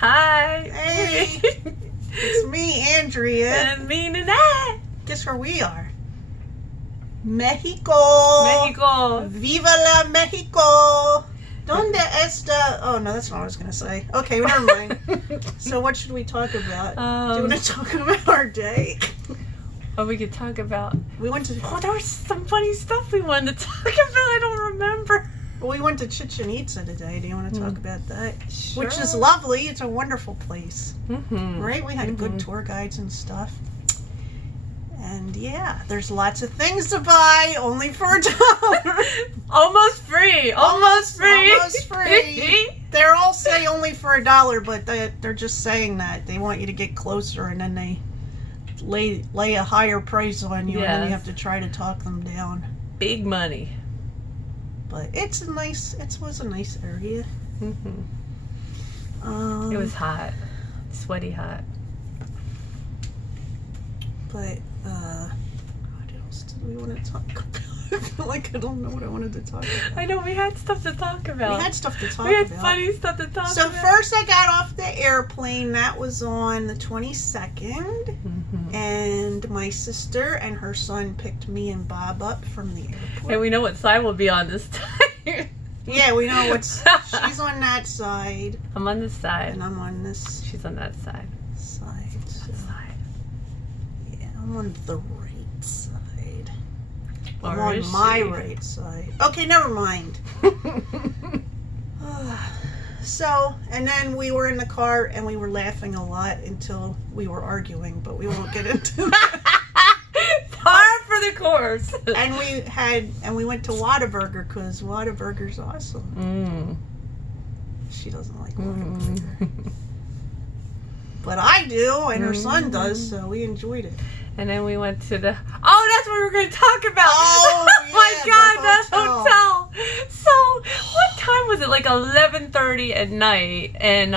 Hi. Hey. It's me, Andrea. And me, Nanette. Guess where we are? Mexico. Mexico. Viva la Mexico. Donde está? Oh, no, that's not what I was going to say. Okay, never mind. So what should we talk about? Do you want to talk about our day? Oh, we could talk about... We went to... Oh, there was some funny stuff we wanted to talk about. I don't remember. Well, we went to Chichen Itza today. Do you want to talk about that? Sure. Which is lovely. It's a wonderful place. Mm-hmm. Right? We had good tour guides and stuff. And yeah, there's lots of things to buy, only for $1. Almost free. Almost free. Almost free. They all say only for $1, but they're just saying that. They want you to get closer, and then they lay a higher price on you, and then you have to try to talk them down. Big money. But it was a nice area. Mm-hmm. It was hot. Sweaty hot. But, what else did we want to talk about? I feel like I don't know what I wanted to talk about. I know, we had stuff to talk about. We had stuff to talk about. We had funny stuff to talk about. So first I got off the airplane. That was on the 22nd. Mm-hmm. And my sister and her son picked me and Bob up from the airport. And we know what side we'll be on this time. Yeah, we know she's on that side. I'm on this side. And I'm on this She's on that side. side. So, That side. yeah, I'm on the right side. I'm Or on is my she? right side. Okay, never mind. So, and then we were in the car and we were laughing a lot until we were arguing, but we won't get into that. Par for the course. And we went to Whataburger because Whataburger's awesome. She doesn't like Whataburger. But I do, and her son does, so we enjoyed it. And then we went to the... Oh, that's what we were going to talk about. Oh, my yeah, God, the that hotel. So, what time was it? Like 11:30 at night, and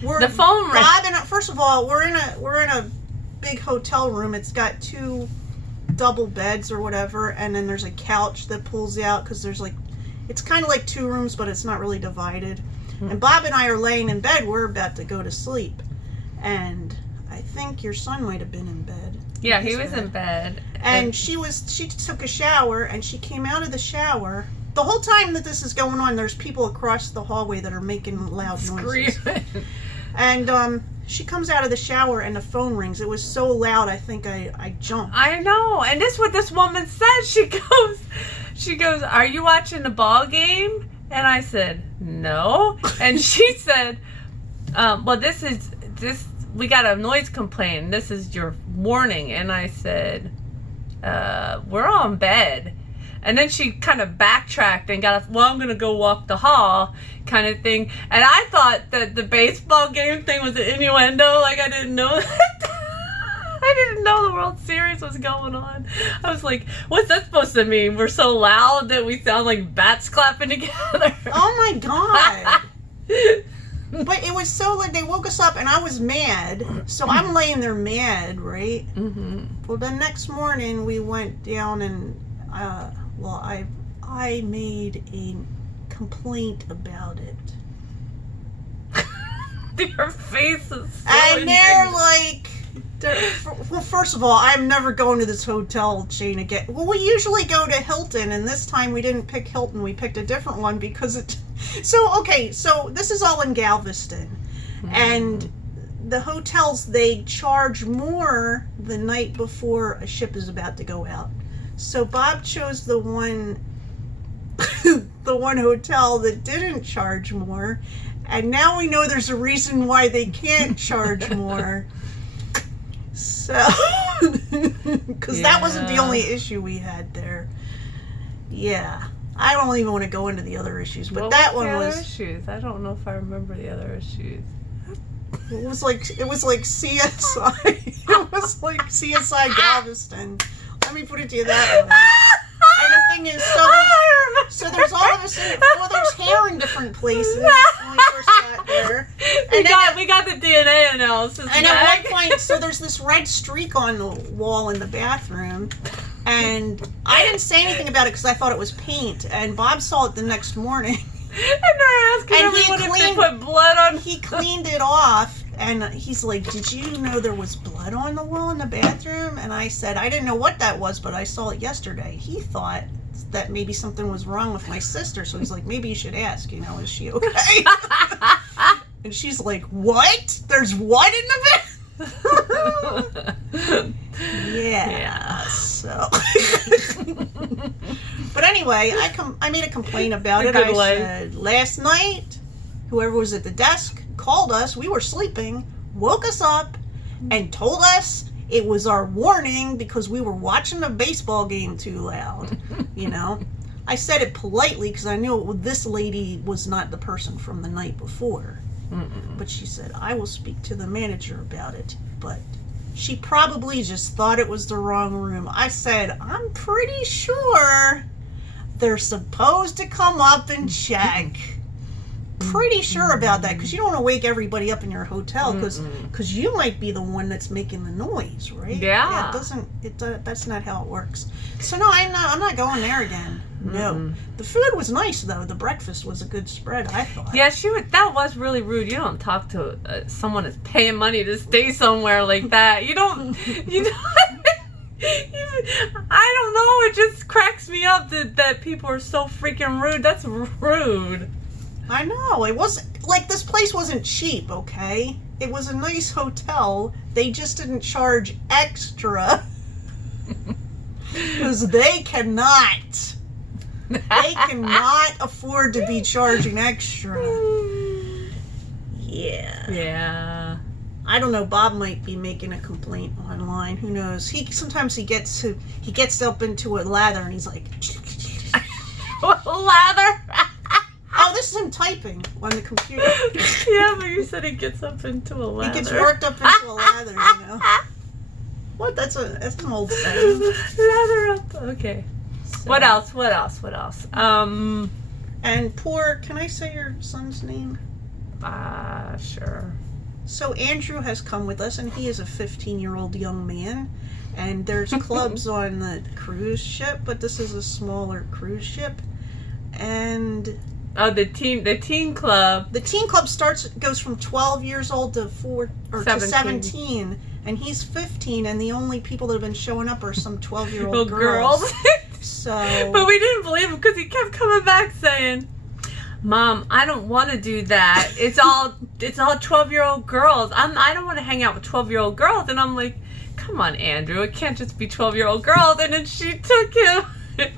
the phone rang. Bob and first of all, we're in a big hotel room. It's got 2 double beds or whatever, and then there's a couch that pulls out because it's kind of like 2 rooms, but it's not really divided. And Bob and I are laying in bed. We're about to go to sleep, and I think your son might have been in bed. Yeah, he was in bed. And she took a shower, and she came out of the shower. The whole time that this is going on, there's people across the hallway that are making loud noises. Screaming. And she comes out of the shower, and the phone rings. It was so loud, I think I jumped. I know. And this is what this woman said. She goes, "Are you watching the ball game?" And I said, "No." And she said, "Well, we got a noise complaint. This is your warning." And I said, "We're on bed." And then she kind of backtracked and got, "Well, I'm going to go walk the hall," kind of thing. And I thought that the baseball game thing was an innuendo. Like, I didn't know that. I didn't know the World Series was going on. I was like, what's that supposed to mean? We're so loud that we sound like bats clapping together. Oh, my God. But it was so like they woke us up, and I was mad. So I'm laying there mad, right? Mm-hmm. Well, the next morning we went down and, I made a complaint about it. Your face is so And they're indignant. like, well, first of all, I'm never going to this hotel chain again. Well, we usually go to Hilton, and this time we didn't pick Hilton. We picked a different one because it... So this is all in Galveston. And the hotels, they charge more the night before a ship is about to go out. So Bob chose the one hotel that didn't charge more. And now we know there's a reason why they can't charge more. So, because that wasn't the only issue we had there. Yeah. I don't even want to go into the other issues, but that one was... issues? I don't know if I remember the other issues. It was like CSI. It was like CSI Galveston. Let me put it to you that way. And the thing is, so there's all of a sudden, well, there's hair in different places when we first got there. And We got the DNA analysis. And at one point, so there's this red streak on the wall in the bathroom. And I didn't say anything about it because I thought it was paint. And Bob saw it the next morning. And they're asking everyone if they put blood on down. He cleaned it off, and he's like, did you know there was blood on the wall in the bathroom? And I said, I didn't know what that was, but I saw it yesterday. He thought that maybe something was wrong with my sister, so he's like, maybe you should ask, is she okay? And she's like, what? There's what in the bathroom? Yeah. So. But anyway, I made a complaint about it. I said, last night, whoever was at the desk called us. We were sleeping, woke us up, and told us it was our warning because we were watching the baseball game too loud. I said it politely because I knew this lady was not the person from the night before. But she said, I will speak to the manager about it. But she probably just thought it was the wrong room. I said, I'm pretty sure they're supposed to come up and check. Pretty sure about that, because you don't want to wake everybody up in your hotel, because you might be the one that's making the noise, right? Yeah. That's not how it works. So no, I'm not going there again. No. The food was nice though. The breakfast was a good spread, I thought. Yeah, that was really rude. You don't talk to someone that's paying money to stay somewhere like that. You don't. I don't know. It just cracks me up that people are so freaking rude. That's rude. I know. It wasn't like this place wasn't cheap, okay? It was a nice hotel. They just didn't charge extra. Because they cannot. They cannot afford to be charging extra. Yeah. Yeah. I don't know. Bob might be making a complaint online. Who knows? Sometimes he gets up into a lather and he's like, lather. Oh, this is him typing on the computer. Yeah, but you said he gets up into a lather. He gets worked up into a lather, What? That's an old saying. Lather up. Okay. So. What else? And can I say your son's name? Sure. So Andrew has come with us, and he is a 15-year-old young man. And there's clubs on the cruise ship, but this is a smaller cruise ship. And the teen club. The teen club goes from 12 years old to 17, and he's 15, and the only people that have been showing up are some 12-year-old girls. So, but we didn't believe him because he kept coming back saying, "Mom, I don't want to do that. It's all 12-year-old girls. I don't want to hang out with 12-year-old girls." And I'm like, "Come on, Andrew, it can't just be 12-year-old girls." And then she took him.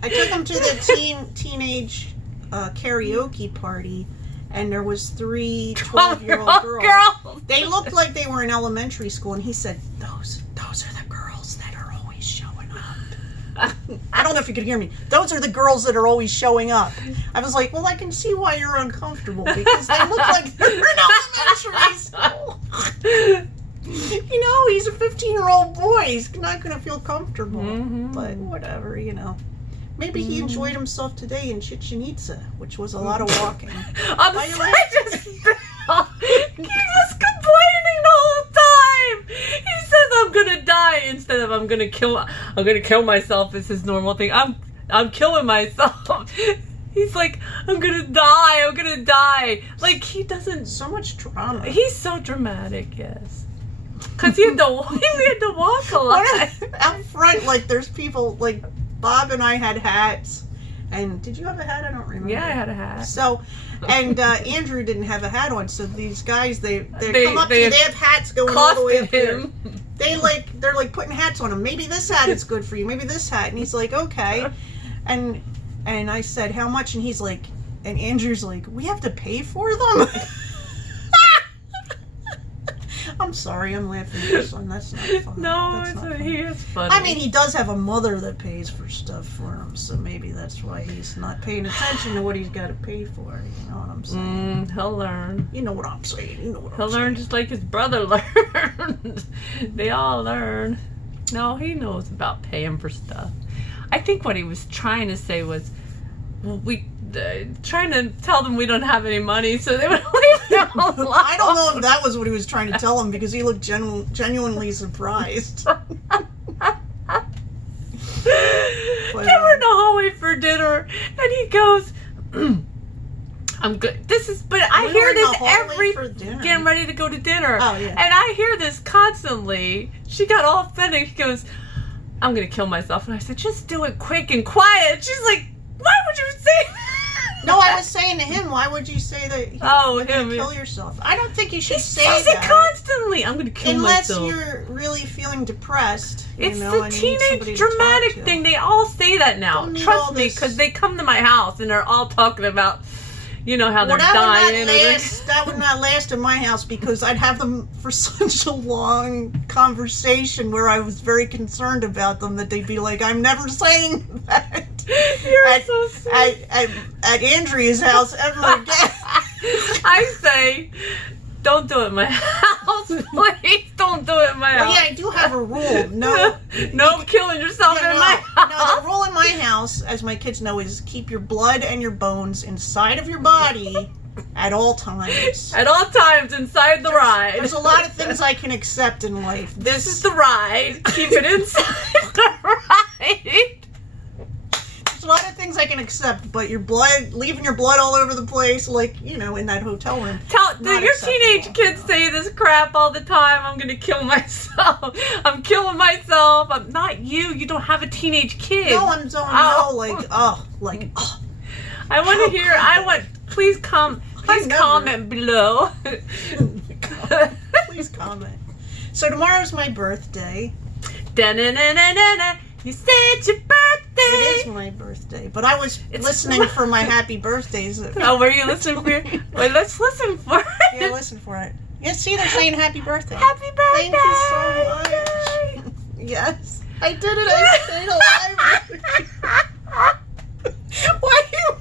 I took him to the teenage karaoke party, and there was 3 12-year-old girls. They looked like they were in elementary school, and he said, those are the girls that are always showing up. I don't know if you could hear me. Those are the girls that are always showing up. I was like, well, I can see why you're uncomfortable, because they look like they're in elementary school. He's a 15-year-old boy. He's not going to feel comfortable. But whatever, Maybe he enjoyed himself today in Chichen Itza, which was a lot of walking. He's just complaining the whole time. He says I'm gonna die instead of I'm gonna kill myself. Is his normal thing. I'm killing myself. He's like, I'm gonna die. Like, he doesn't. So much drama. He's so dramatic, yes. Because he had to walk a lot. Out front, like, there's people, like, Bob and I had hats. And did you have a hat? I don't remember. Yeah, I had a hat. So, and Andrew didn't have a hat on. So these guys, they come up to you. They have hats going all the way up here. They're like putting hats on him. Maybe this hat is good for you. Maybe this hat. And he's like, okay. And I said, how much? And he's like, and Andrew's like, we have to pay for them? I'm sorry, I'm laughing at your son. That's not fun. No, he is funny. I mean, he does have a mother that pays for stuff for him, so maybe that's why he's not paying attention to what he's got to pay for. You know what I'm saying? He'll learn. You know what I'm saying. He'll learn just like his brother learned. They all learn. No, he knows about paying for stuff. I think what he was trying to say was, trying to tell them we don't have any money so they would leave him alone. I don't know if that was what he was trying to tell them, because he looked genuinely surprised. They were in the hallway for dinner, and he goes, I'm good. But I We hear were in this the hallway every for dinner. getting ready to go to dinner. Oh, yeah. And I hear this constantly. She got all offended. She goes, I'm gonna kill myself. And I said, just do it quick and quiet. She's like, why would you say that? No, I was saying to him, why would you say that you're going to kill yourself? I don't think you should say says that. it constantly. I'm gonna kill myself. Unless you're really feeling depressed. It's you know, the and you need somebody teenage to talk dramatic to. thing. They all say that now. Don't need Trust all me, this- because they come to my house and they're all talking about, you know, how they're Well, dying. that would not last in my house because I'd have them for such a long conversation where I was very concerned about them that they'd be like, I'm never saying that You're so sweet. at Andrea's house ever again. I say, don't do it in my house. Please don't do it in my Well, house. yeah, I do have a rule. No. No killing yourself Yeah, in my house. No, the rule in my house, as my kids know, is keep your blood and your bones inside of your body at all times. At all times inside the ride. There's a lot of things I can accept in life. This is the ride. Keep it inside the ride. There's a lot of things I can accept, but your blood, leaving your blood all over the place, like, you know, in that hotel room. Do Not your acceptable. teenage kids say this crap all the time? I'm gonna kill myself. I'm killing myself. I'm not you. You don't have a teenage kid. No, I'm so I want to hear. Please never. comment below. Please comment. So tomorrow's my birthday. Da-na-na-na-na-na. You said your birthday. It is my birthday, but I was listening for my happy birthdays. Oh, were you listening for? Wait, let's listen for it. Yeah, listen for it. Yeah, see, they're saying happy birthday. Happy birthday. Thank you so much. Yes, I did it. I stayed alive. Why you?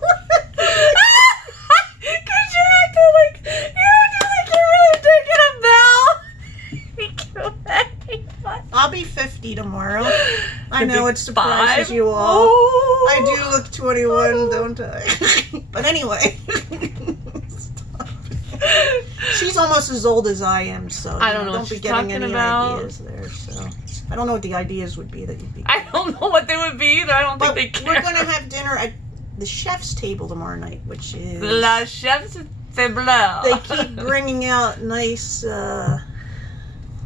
Because you're acting like you're really taking a bell. I'll be 50 tomorrow. I know it surprises 5? you all. Oh. I do look 21, don't I? But anyway. Stop. She's almost as old as I am, so I don't know don't what be she's getting talking any about. ideas there. So I don't know what the ideas would be that you'd be. I don't know what they would be either. I don't But think they care. we're gonna have dinner at the chef's table tomorrow night, which is La chef's table. they keep bringing out nice.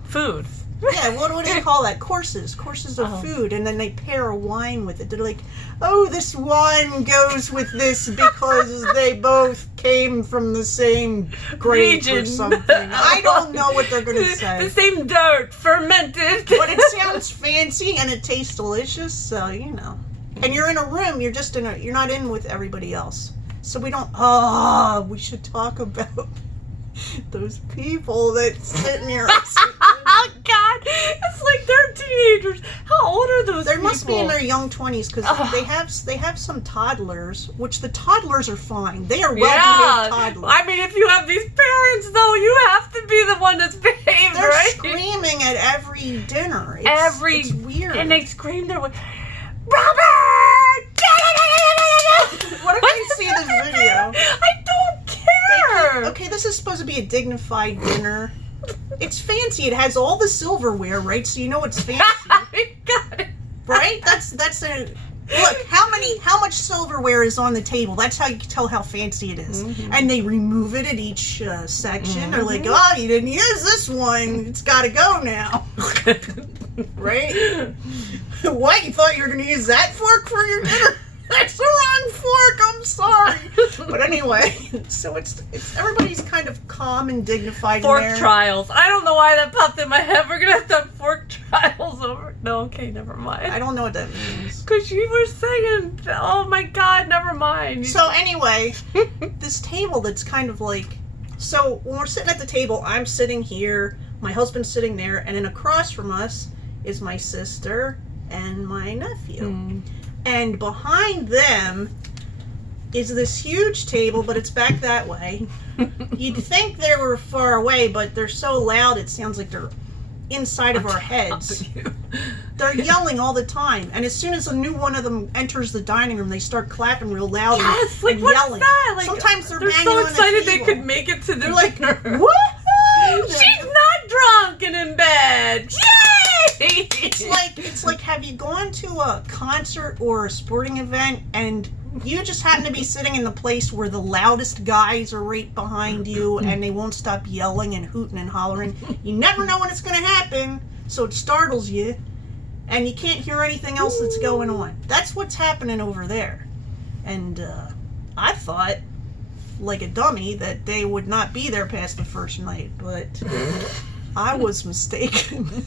Food. Yeah, what do you call that? Courses of food, and then they pair a wine with it. They're like, oh, this wine goes with this because they both came from the same grape or Region. something. I don't know what they're going to say. The same dirt, fermented. But it sounds fancy and it tastes delicious, so you know. And you're in a room, you're not in with everybody else. So we should talk about those people that sit near us. Oh God! It's like they're teenagers. How old are those They people? must be in their young 20s because they have some toddlers, which the toddlers are fine. They are well-behaved toddlers. I mean, if you have these parents, though, you have to be the one that's behaved, They're right? screaming at every dinner. It's weird. And they scream their way, Robert! What if I see this video? I don't care. Okay, this is supposed to be a dignified dinner. It's fancy. It has all the silverware, right? So you know it's fancy, I got it. right? That's a look. How much silverware is on the table? That's how you can tell how fancy it is. Mm-hmm. And they remove it at each section. They're like, oh, you didn't use this one. It's got to go now, right? What? You thought you were going to use that fork for your dinner? That's the wrong fork. I'm sorry. But anyway, so it's everybody's kind of calm and dignified Fork in there. trials. I don't know why that popped in my head. We're gonna have to have fork trials over. No, okay, never mind. I don't know what that means. Because you were saying, oh my God, never mind. So anyway, this table that's kind of like, so when we're sitting at the table, I'm sitting here, my husband's sitting there, and then across from us is my sister and my nephew. And behind them is this huge table, but it's back that way. You'd think they were far away, but they're so loud it sounds like they're inside of our heads. They're yelling all the time, and as soon as a new one of them enters the dining room, they start clapping real loud Yes, like and what's yelling. that? Like, Sometimes they're banging so on the excited they table. could make it to the They're like, dinner. woohoo! She's not drunk and in bed. Yay! It's like, have you gone to a concert or a sporting event and You just happen to be sitting in the place where the loudest guys are right behind you and they won't stop yelling and hooting and hollering. You never know when it's going to happen, so it startles you and you can't hear anything else that's going on. That's what's happening over there. And I thought, like a dummy, that they would not be there past the first night, but I was mistaken.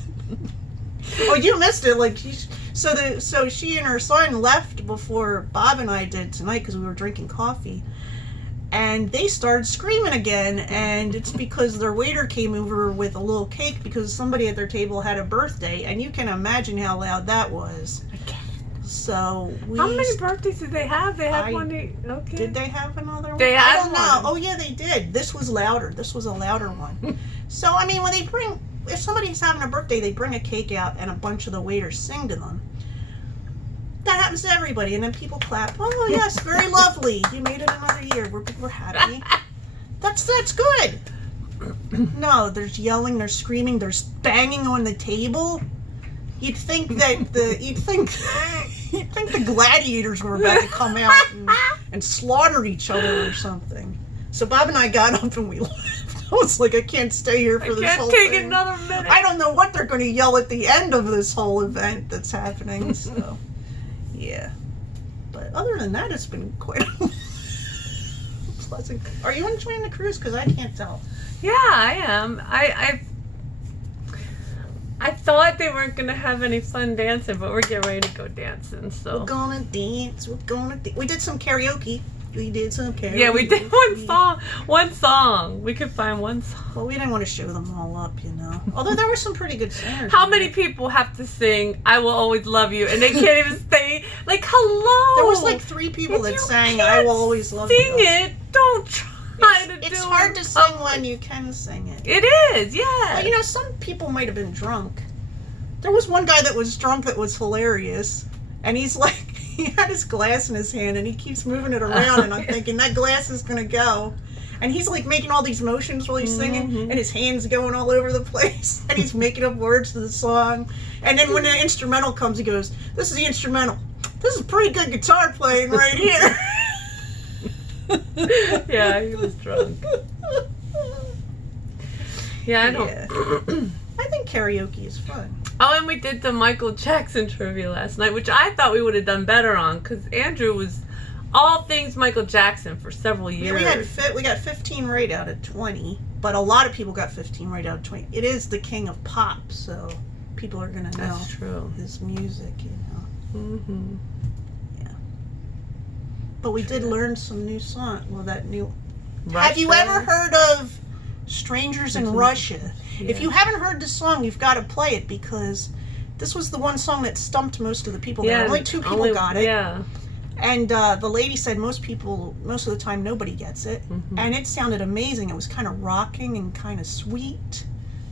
Oh, you missed it. Like, so she and her son left before Bob and I did tonight because we were drinking coffee, and they started screaming again. And it's because their waiter came over with a little cake because somebody at their table had a birthday, and you can imagine how loud that was. So how many birthdays did they have? They had one. Okay. Did they have another one? They had I don't know. Oh yeah, they did. This was louder. This was a louder one. So I mean, when they bring, if somebody's having a birthday, they bring a cake out and a bunch of the waiters sing to them. That happens to everybody, and then people clap. Oh yes, very lovely. You made it another year. We're happy. That's good. No, there's yelling, there's screaming, there's banging on the table. You'd think that you'd think the gladiators were about to come out and slaughter each other or something. So Bob and I got up and we left. I was like, I can't stay here for this whole thing. I can't take another minute. I don't know what they're going to yell at the end of this whole event that's happening. So, yeah. But other than that, it's been quite pleasant. Are you enjoying the cruise? Because I can't tell. Yeah, I am. I thought they weren't going to have any fun dancing, but we're getting ready to go dancing, so. We're gonna dance. We did some karaoke. Yeah, we did one song. We could find one song. Well, we didn't want to show them all up, you know. Although there were some pretty good singers. How many people have to sing "I Will Always Love You" and they can't even stay? Like, hello. There was like 3 people that sang "I Will Always Love You." Sing it. Don't try to do it. It's hard to sing when you can sing it. It is, yeah. Well, you know, some people might have been drunk. There was one guy that was drunk that was hilarious, and he's like, he had his glass in his hand and he keeps moving it around, and I'm thinking that glass is gonna go. And he's like making all these motions while he's singing, and his hands going all over the place, and he's making up words to the song. And then when the instrumental comes, he goes, "This is the instrumental. This is pretty good guitar playing right here." Yeah, he was drunk. Yeah, I don't. Yeah. I think karaoke is fun. Oh, and we did the Michael Jackson trivia last night, which I thought we would have done better on, because Andrew was all things Michael Jackson for several years. Yeah, we got 15 right out of 20, but a lot of people got 15 right out of 20. It is the king of pop, so people are going to know his music, you know. Mm-hmm. Yeah. But we did learn some new song. Well, that new... Russia. Have you ever heard of Strangers in Russia? Yeah. If you haven't heard this song, you've got to play it, because this was the one song that stumped most of the people. Yeah, only 2 people got it. Yeah. And the lady said most of the time, nobody gets it. Mm-hmm. And it sounded amazing. It was kind of rocking and kind of sweet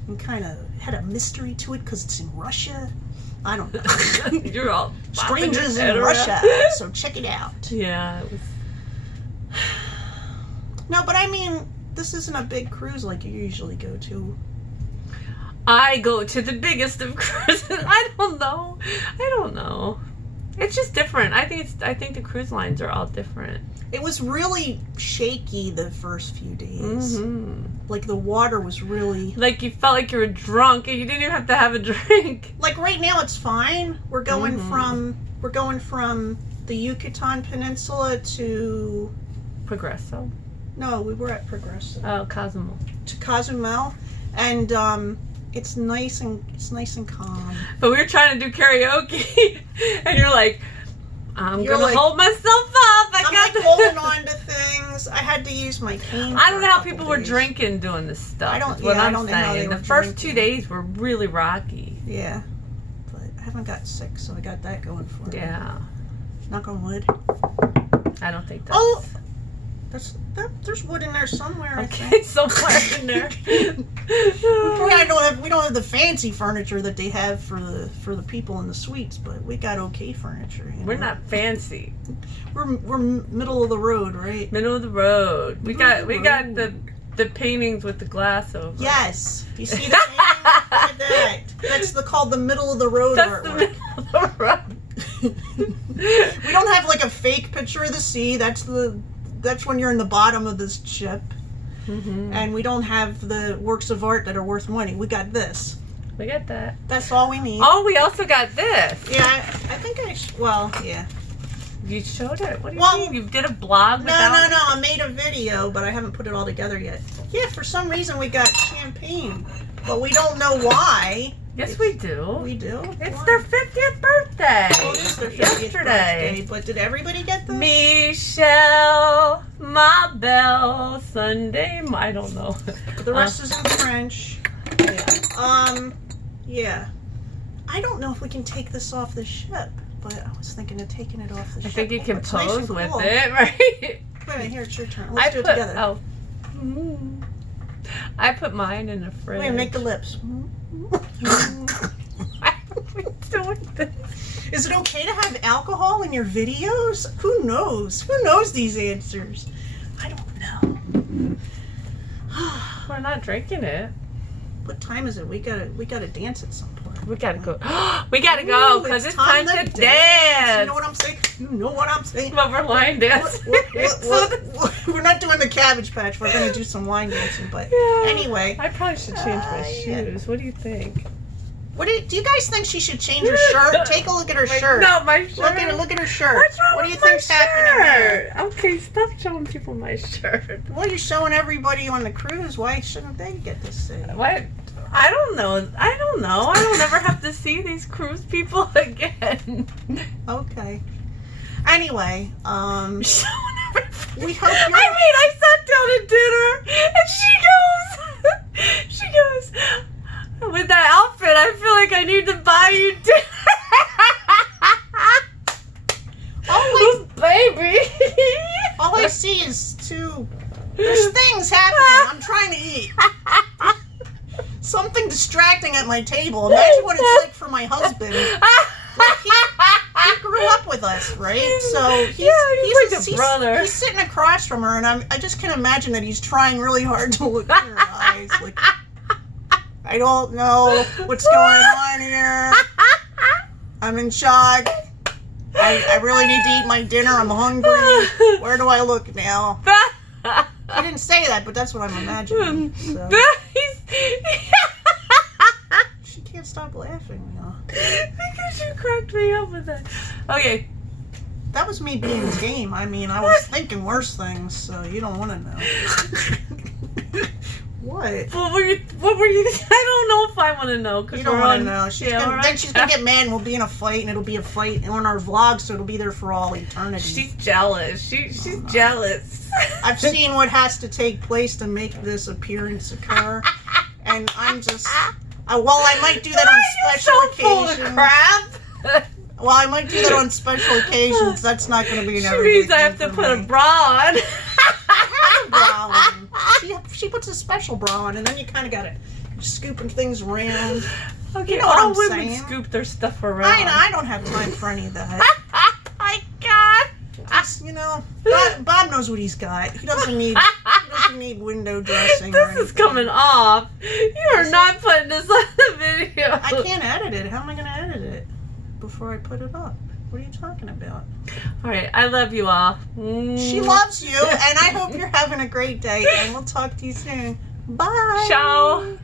and kind of had a mystery to it because it's in Russia. I don't know. You're all Strangers in Russia. So check it out. Yeah, it was. No, but I mean, this isn't a big cruise like you usually go to. I go to the biggest of cruises. I don't know. It's just different. I think the cruise lines are all different. It was really shaky the first few days. Mm-hmm. Like the water was really... Like you felt like you were drunk and you didn't even have to have a drink. Like right now it's fine. We're going from the Yucatan Peninsula to... Progreso? No, we were at Progreso. Oh, Cozumel. To Cozumel. And it's nice and calm. But we were trying to do karaoke and you're like, I'm gonna hold myself up. I'm like holding on to things. I had to use my cane. I don't know how people were drinking doing this stuff. I don't know how they were The first 2 days were really rocky. Yeah. But I haven't got sick, so I got that going for me. Yeah. Knock on wood. I don't think that's... Oh! There's wood in there somewhere. Okay, somewhere in there. We don't have the fancy furniture that they have for the people in the suites, but we got okay furniture. You know? We're not fancy. We're middle of the road, right? Middle of the road. We got the paintings with the glass over. Yes, you see the painting? Look at that. That's called the middle of the road artwork. The middle of the road. We don't have like a fake picture of the sea. That's when you're in the bottom of this ship. Mm-hmm. And we don't have the works of art that are worth money. We got this. We got that. That's all we need. Oh, we also got this. Yeah, I think well, yeah. You showed it. What do you mean? You did a blog? No. I made a video, but I haven't put it all together yet. Yeah, for some reason we got champagne, but we don't know why. Yes, we do. We do? It's Why? their 50th birthday. Oh, it is their 50th birthday. But did everybody get this? Michelle, ma belle, Sunday. I don't know. The rest is in French. Yeah. Yeah. I don't know if we can take this off the ship, but I was thinking of taking it off the ship. I think you can It's nice pose and with cool. it, right? Wait a minute, here, it's your turn. Let's do it together. Oh. I put mine in the fridge. Wait, make the lips. Why are we doing this? Is it okay to have alcohol in your videos? Who knows? Who knows these answers? I don't know. We're not drinking it. What time is it? We gotta dance at some point. We gotta go. We gotta go because it's time to dance. You know what I'm saying? You know what I'm saying? Well, we're line dancing. We're not doing the Cabbage Patch. We're gonna do some line dancing. But Yeah. anyway, I probably should change my yeah. shoes. What do you think? what do you guys think she should change her shirt? Take a look at her shirt. No, my shirt. Look at her shirt. What's wrong What do you with my think's happening there? shirt? Okay, stop showing people my shirt. Well, you're showing everybody on the cruise. Why shouldn't they get to see? What? I don't know. I don't ever have to see these cruise people again. Okay. Anyway, Showing everything. we hope I you're... mean, I sat down at dinner, and she goes, with that outfit, I feel like I need to buy you dinner. Baby. All I see is there's things happening. I'm trying to eat. Something distracting at my table. Imagine what it's like for my husband. Like he grew up with us, right? So he's like a brother. He's sitting across from her, and I just can imagine that he's trying really hard to look in her eyes. Like, I don't know what's going on here. I'm in shock. I really need to eat my dinner. I'm hungry. Where do I look now? He didn't say that, but that's what I'm imagining. So. She can't stop laughing, Because you cracked me up with that. Okay. That was me being tame. I mean, I was thinking worse things, so you don't want to know. What? What were you? I don't know if I want to know. You don't want to know. She's gonna get mad and we'll be in a fight, and it'll be a fight on our vlog, so it'll be there for all eternity. She's jealous. She's jealous. I've seen what has to take place to make this appearance occur, and I'm just... well, I might do that on special occasions. Full of crap. Well, I might do that on special occasions. That's not going to be an She everyday means I thing have to for put me. a bra on. I have a bra on. She puts a special bra on, and then you kind of got to scooping things around. Okay, You know what all I'm women saying. scoop their stuff around. I don't have time for any of that. My God. Just, Bob knows what he's got. He doesn't need window dressing. This is coming off. You are not putting this on the video. I can't edit it. How am I going to edit it before I put it up? What are you talking about? All right, I love you all. She loves you, and I hope you're having a great day, and we'll talk to you soon. Bye. Ciao.